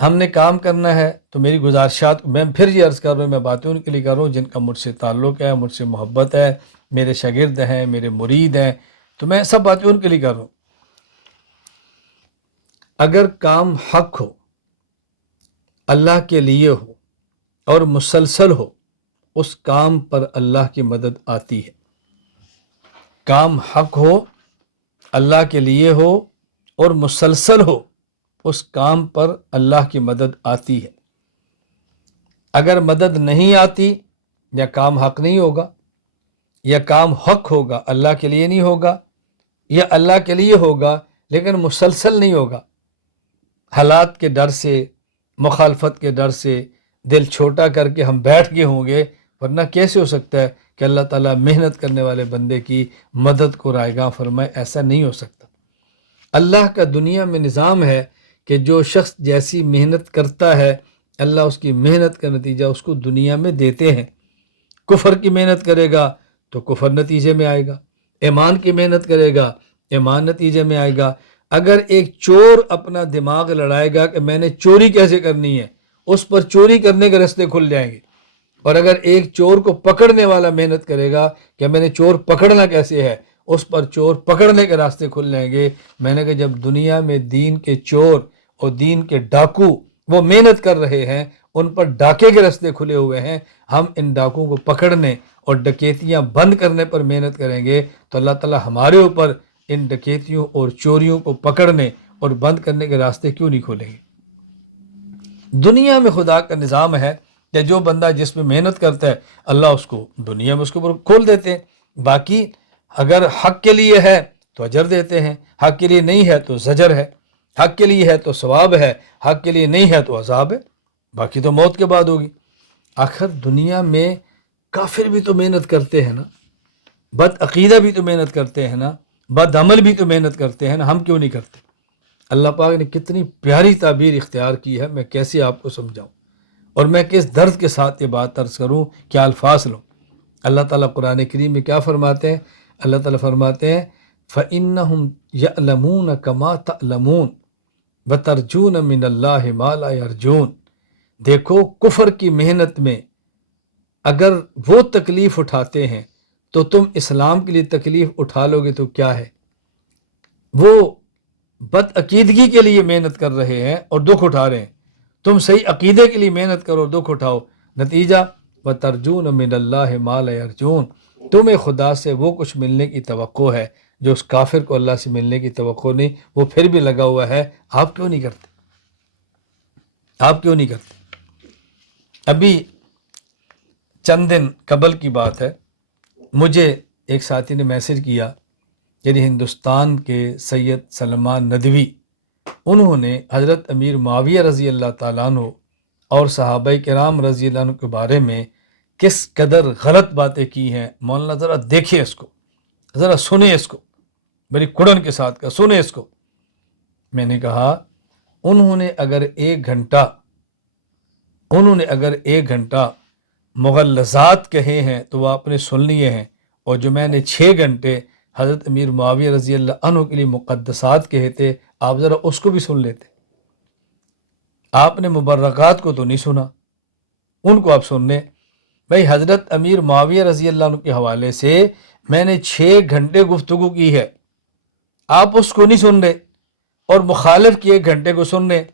ہم نے کام کرنا ہے تو میری گزارشات میں پھر یہ عرض کر رہا ہوں، میں باتیں ان کے لیے کر رہا ہوں جن کا مجھ سے تعلق ہے، مجھ سے محبت ہے، میرے شاگرد ہیں، میرے مرید ہیں، تو میں سب باتیں ان کے لیے کر رہا ہوں۔ اگر کام حق ہو، اللہ کے لیے ہو اور مسلسل ہو، اس کام پر اللہ کی مدد آتی ہے۔ کام حق ہو، اللہ کے لیے ہو اور مسلسل ہو، اس کام پر اللہ کی مدد آتی ہے۔ اگر مدد نہیں آتی، یا کام حق نہیں ہوگا، یا کام حق ہوگا اللہ کے لیے نہیں ہوگا، یا اللہ کے لیے ہوگا لیکن مسلسل نہیں ہوگا، حالات کے ڈر سے، مخالفت کے ڈر سے دل چھوٹا کر کے ہم بیٹھ گئے ہوں گے، ورنہ کیسے ہو سکتا ہے کہ اللہ تعالیٰ محنت کرنے والے بندے کی مدد کو رائے گاں فرمائے؟ ایسا نہیں ہو سکتا۔ اللہ کا دنیا میں نظام ہے کہ جو شخص جیسی محنت کرتا ہے، اللہ اس کی محنت کا نتیجہ اس کو دنیا میں دیتے ہیں۔ کفر کی محنت کرے گا تو کفر نتیجے میں آئے گا، ایمان کی محنت کرے گا ایمان نتیجے میں آئے گا۔ اگر ایک چور اپنا دماغ لڑائے گا کہ میں نے چوری کیسے کرنی ہے، اس پر چوری کرنے کے راستے کھل جائیں گے۔ اور اگر ایک چور کو پکڑنے والا محنت کرے گا کہ میں نے چور پکڑنا کیسے ہے، اس پر چور پکڑنے کے راستے کھل جائیں گے۔ میں نے کہا جب دنیا میں دین کے چور اور دین کے ڈاکو وہ محنت کر رہے ہیں، ان پر ڈاکے کے راستے کھلے ہوئے ہیں، ہم ان ڈاکوں کو پکڑنے اور ڈکیتیاں بند کرنے پر محنت کریں گے تو اللہ تعالیٰ ہمارے اوپر ان ڈکیتیوں اور چوریوں کو پکڑنے اور بند کرنے کے راستے کیوں نہیں کھولیں گے؟ دنیا میں خدا کا نظام ہے کہ جو بندہ جس میں محنت کرتا ہے اللہ اس کو دنیا میں اس کے اوپر کھول دیتے ہیں۔ باقی اگر حق کے لیے ہے تو اجر دیتے ہیں، حق کے لیے نہیں ہے تو زجر ہے، حق کے لیے ہے تو ثواب ہے، حق کے لیے نہیں ہے تو عذاب ہے، باقی تو موت کے بعد ہوگی۔ آخر دنیا میں کافر بھی تو محنت کرتے ہیں نا، بد عقیدہ بھی تو محنت کرتے ہیں نا، بد عمل بھی تو محنت کرتے ہیں نا، ہم کیوں نہیں کرتے؟ اللہ پاک نے کتنی پیاری تعبیر اختیار کی ہے، میں کیسے آپ کو سمجھاؤں اور میں کس درد کے ساتھ یہ بات عرض کروں، کیا الفاظ لوں۔ اللہ تعالیٰ قرآن کریم میں کیا فرماتے ہیں؟ اللہ تعالیٰ فرماتے ہیں فَإِنَّهُمْ يَعْلَمُونَ كَمَا تَعْلَمُونَ وَتَرْجُونَ مِنَ اللَّهِ مَا لَا يَرْجُونَ۔ دیکھو کفر کی محنت میں اگر وہ تکلیف اٹھاتے ہیں تو تم اسلام کے لیے تکلیف اٹھا لو گے تو کیا ہے؟ وہ بد عقیدگی کے لیے محنت کر رہے ہیں اور دکھ اٹھا رہے ہیں، تم صحیح عقیدے کے لیے محنت کرو اور دکھ اٹھاؤ، نتیجہ وَتَرْجُونَ مِنَ اللَّهِ مَا لَا يَرْجُونَ۔ تمہیں خدا سے وہ کچھ ملنے کی توقع ہے جو اس کافر کو اللہ سے ملنے کی توقع نہیں، وہ پھر بھی لگا ہوا ہے۔ آپ کیوں نہیں کرتے؟ آپ کیوں نہیں کرتے؟ ابھی چند دن قبل کی بات ہے، مجھے ایک ساتھی نے میسج کیا، یعنی ہندوستان کے سید سلمان ندوی، انہوں نے حضرت امیر معاویہ رضی اللہ تعالیٰ عنہ اور صحابہ کرام رضی اللہ عنہ کے بارے میں کس قدر غلط باتیں کی ہیں۔ مولانا ذرا دیکھیں اس کو، ذرا سنیں اس کو، میری کڑن کے ساتھ کا سنیں اس کو۔ میں نے کہا انہوں نے اگر ایک گھنٹہ مغلظات کہے ہیں تو وہ آپ نے سن لیے ہیں، اور جو میں نے 6 گھنٹے حضرت امیر معاویہ رضی اللہ عنہ کے لیے مقدسات کہے تھے، آپ ذرا اس کو بھی سن لیتے۔ آپ نے مبرکات کو تو نہیں سنا، ان کو آپ سن لیں۔ بھائی حضرت امیر معاویہ رضی اللہ عنہ کے حوالے سے میں نے 6 گھنٹے گفتگو کی ہے، آپ اس کو نہیں سن رہے، اور مخالف کی 1 گھنٹے کو سن رہے۔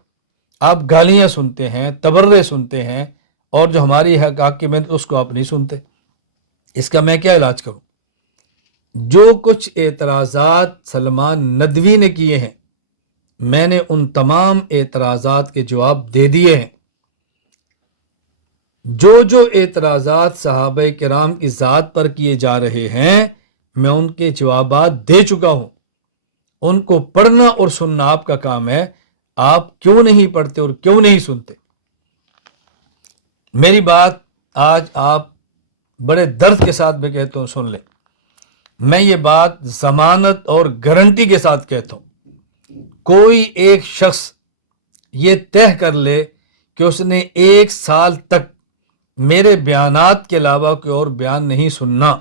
آپ گالیاں سنتے ہیں، تبرے سنتے ہیں، اور جو ہماری حق کی محنت اس کو آپ نہیں سنتے۔ اس کا میں کیا علاج کروں؟ جو کچھ اعتراضات سلمان ندوی نے کیے ہیں، میں نے ان تمام اعتراضات کے جواب دے دیے ہیں۔ جو اعتراضات صحابہ کرام کی ذات پر کیے جا رہے ہیں، میں ان کے جوابات دے چکا ہوں۔ ان کو پڑھنا اور سننا آپ کا کام ہے، آپ کیوں نہیں پڑھتے اور کیوں نہیں سنتے؟ میری بات آج آپ بڑے درد کے ساتھ میں کہتا ہوں، سن لیں۔ میں یہ بات ضمانت اور گارنٹی کے ساتھ کہتا ہوں، کوئی ایک شخص یہ طے کر لے کہ اس نے 1 سال تک میرے بیانات کے علاوہ کوئی اور بیان نہیں سننا،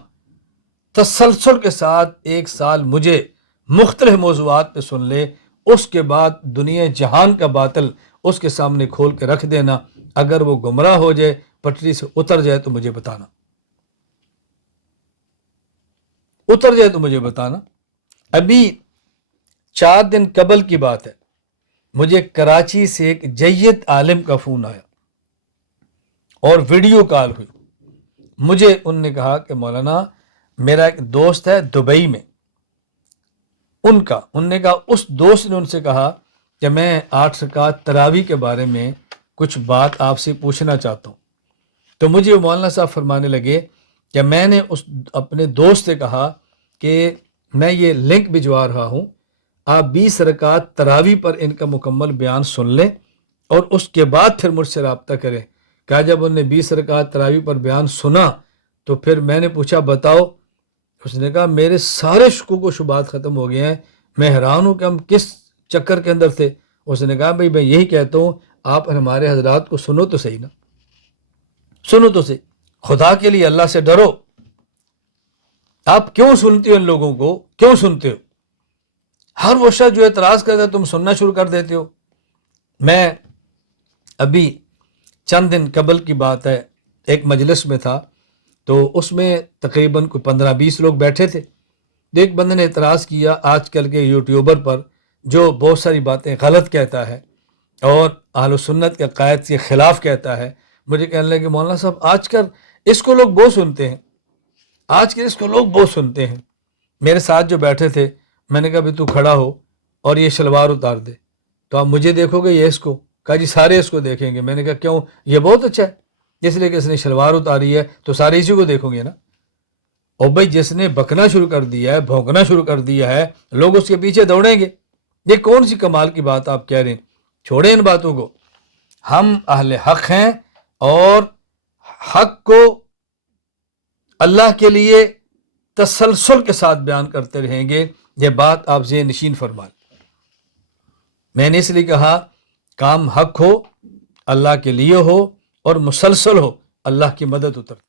تسلسل کے ساتھ 1 سال مجھے مختلف موضوعات پہ سن لے، اس کے بعد دنیا جہان کا باطل اس کے سامنے کھول کے رکھ دینا، اگر وہ گمراہ ہو جائے، پٹری سے اتر جائے تو مجھے بتانا، اتر جائے تو مجھے بتانا۔ ابھی 4 دن قبل کی بات ہے، مجھے کراچی سے ایک جید عالم کا فون آیا اور ویڈیو کال ہوئی۔ مجھے ان نے کہا کہ مولانا میرا ایک دوست ہے دبئی میں، انہوں نے کہا اس دوست نے ان سے کہا کہ میں 8 رکعت تراویح کے بارے میں کچھ بات آپ سے پوچھنا چاہتا ہوں۔ تو مجھے مولانا صاحب فرمانے لگے کہ میں نے اس اپنے دوست سے کہا کہ میں یہ لنک بھجوا رہا ہوں، آپ 20 رکعت تراویح پر ان کا مکمل بیان سن لیں اور اس کے بعد پھر مجھ سے رابطہ کریں۔ کہا جب انہوں نے 20 رکعت تراویح پر بیان سنا تو پھر میں نے پوچھا بتاؤ، اس نے کہا میرے سارے شکوک و شبہات ختم ہو گئے ہیں، میں حیران ہوں کہ ہم کس چکر کے اندر تھے۔ اس نے کہا بھئی میں یہی کہتا ہوں آپ ہمارے حضرات کو سنو تو صحیح نا، سنو تو صحیح، خدا کے لیے اللہ سے ڈرو، آپ کیوں سنتے ہو ان لوگوں کو، کیوں سنتے ہو؟ ہر وہ شخص جو اعتراض کرتا ہے تم سننا شروع کر دیتے ہو۔ میں ابھی چند دن قبل کی بات ہے، ایک مجلس میں تھا تو اس میں تقریباً کوئی 15-20 لوگ بیٹھے تھے۔ ایک بندے نے اعتراض کیا آج کل کے یوٹیوبر پر جو بہت ساری باتیں غلط کہتا ہے اور اہل سنت کے عقائد کے خلاف کہتا ہے۔ مجھے کہنے لگے کہ مولانا صاحب آج کل اس کو لوگ بہت سنتے ہیں، آج کل اس کو لوگ بہت سنتے ہیں۔ میرے ساتھ جو بیٹھے تھے میں نے کہا بھی تو کھڑا ہو اور یہ شلوار اتار دے تو آپ مجھے دیکھو گے یا اس کو؟ کہا جی سارے اس کو دیکھیں گے۔ میں نے کہا کیوں؟ یہ بہت اچھا ہے، اس لیے کہ اس نے شلوار اتاری ہے تو سارے اسی کو دیکھو گے نا۔ اور بھائی جس نے بکنا شروع کر دیا ہے، بھونکنا شروع کر دیا ہے، لوگ اس کے پیچھے دوڑیں گے۔ یہ کون سی کمال کی بات آپ کہہ رہے ہیں؟ چھوڑیں ان باتوں کو، ہم اہل حق ہیں اور حق کو اللہ کے لیے تسلسل کے ساتھ بیان کرتے رہیں گے۔ یہ بات آپ ذہن نشین فرما لیں۔ میں نے اس لیے کہا کام حق ہو، اللہ کے لیے ہو اور مسلسل ہو، اللہ کی مدد اترتی۔